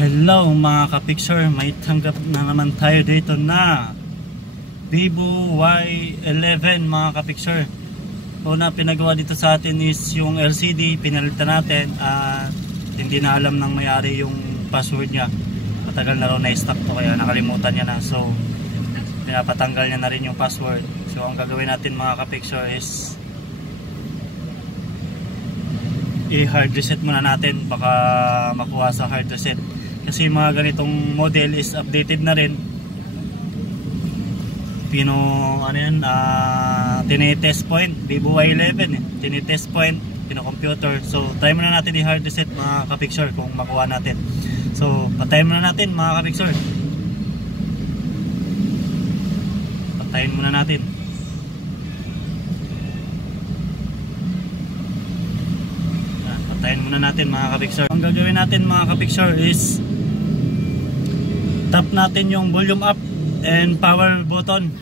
Hello mga ka-picture, may tanggap na naman tayo dito na Vivo Y11 mga ka-picture. Una pinagawa dito sa atin is yung LCD, pinalitan natin at hindi na alam ng may-ari yung password niya. Matagal na raw na-stock to kaya nakalimutan niya na, so pinapatanggal niya na rin yung password. So ang gagawin natin mga ka-picture is i-hard reset muna natin, baka makuha sa hard reset. Kasi mga ganitong model is updated na rin. Tinitest point, Vivo Y11 tinitest point, computer. So try muna natin i-hard reset mga ka-picture kung makuha natin. So patayin muna natin mga ka-picture. Patayin muna natin. Patayin muna natin mga ka-picture. Ang gagawin natin mga ka-picture is tap natin yung volume up and power button.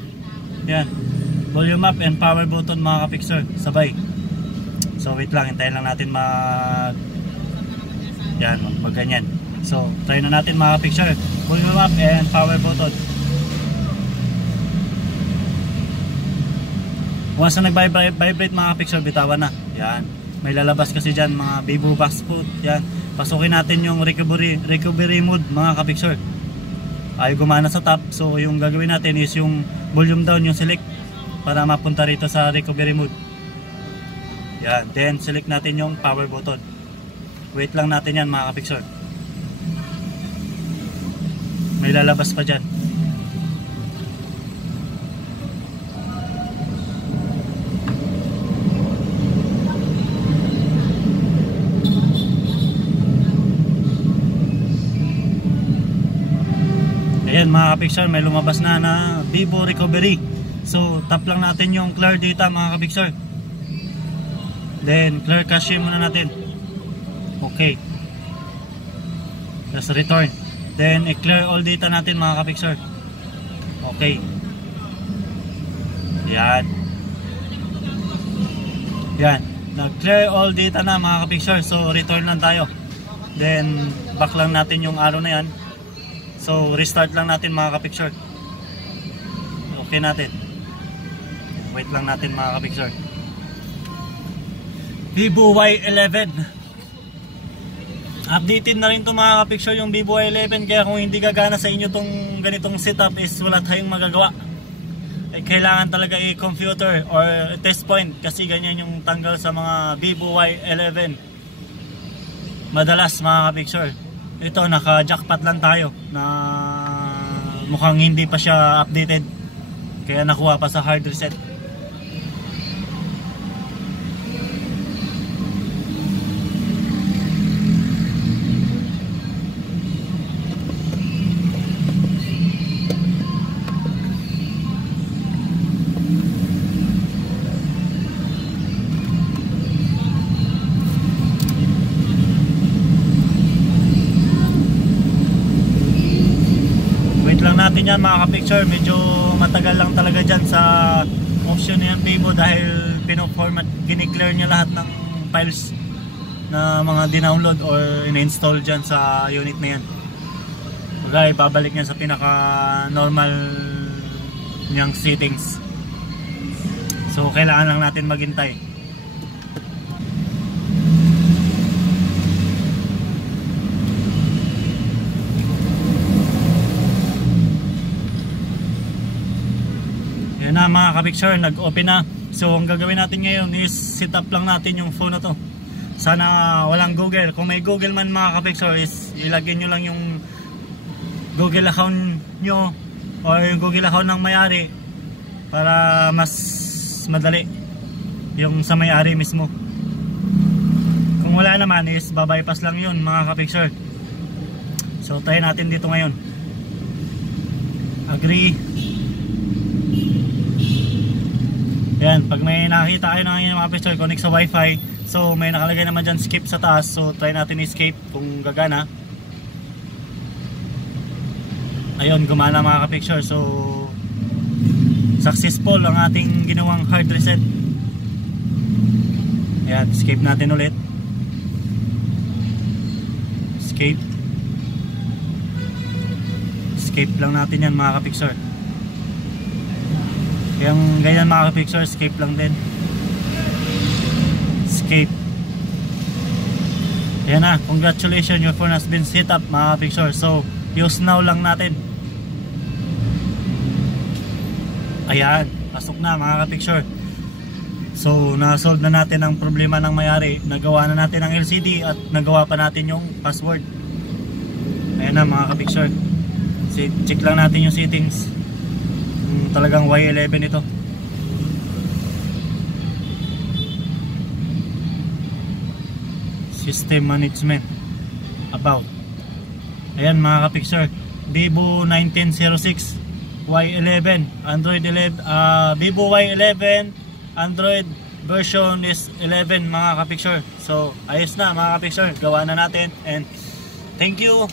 Yan, volume up and power button mga ka-picture, sabay. So wait lang, hintayin lang natin pag ganyan. So try na natin mga ka-picture, volume up and power button. Once na nag-vibrate mga ka-picture, bitawan na. Yan, may lalabas kasi dyan mga Vivo box foot. Yan, pasukin natin yung recovery mode mga ka-picture. Ayaw gumana sa top, so yung gagawin natin is yung volume down, yung select para mapunta rito sa recovery mode. Yan, then select natin yung power button. Wait lang natin yan mga ka-picture, may lalabas pa dyan. Ayan mga ka-picture, may lumabas na Vivo recovery. So tap lang natin yung clear data mga ka-picture, then clear cache muna natin. Okay, just return, then i-clear all data natin mga ka-picture. Okay, yan, nag-clear all data na mga ka-picture. So return lang tayo, then back lang natin yung arrow na yan. So restart lang natin mga ka-picture. Okay natin. Wait lang natin mga ka-picture. Vivo Y11. Updated na rin to mga ka-picture yung Vivo Y11. Kaya kung hindi gagana sa inyo tong ganitong setup is wala tayong magagawa. Kailangan talaga i-computer or test point, kasi ganyan yung tanggal sa mga Vivo Y11 madalas mga ka-picture. Ito, naka-jackpot lang tayo na mukhang hindi pa siya updated, kaya nakuha pa sa hard reset. Natin yan mga ka-picture, medyo matagal lang talaga dyan sa option niyan Vivo, dahil pino-format, gini-clear niya lahat ng files na mga dinownload or in-install dyan sa unit na yan. Okay, babalik niya sa pinaka normal niyang settings. So kailangan lang natin maghintay. Na mga ka-picture, nag-open na. So ang gagawin natin ngayon is set up lang natin yung phone na to. Sana walang Google. Kung may Google man mga ka-picture is ilagay nyo lang yung Google account nyo or yung Google account ng may-ari para mas madali yung sa may-ari mismo. Kung wala naman is babypass lang yun mga ka-picture. So try natin dito ngayon. Agree. Yan, pag may nakita kayo ng inyong mga picture, connect sa wifi. So may nakalagay naman dyan skip sa taas. So try natin escape kung gagana. Ayun, gumana mga ka-picture. So successful ang ating ginawang hard reset. Ayan, escape natin ulit. Escape. escape lang natin yan mga kapicture. Yung ganyan mga kapicture, escape lang din. Escape. Ayan na, congratulations, your phone has been set up mga kapicture. So use now lang natin. Ayan, pasok na mga kapicture. So na-solve na natin ang problema ng may-ari. Nagawa na natin ang LCD at nagawa pa natin yung password. Ayan na mga kapicture. Check lang natin yung settings. Talagang Y11 ito. System management. About. Ayan mga kapicture. Vivo 1906 Y11 Android 11, Vivo Y11 Android version is 11 mga kapicture. So ayos na mga kapicture, gawa na natin and thank you.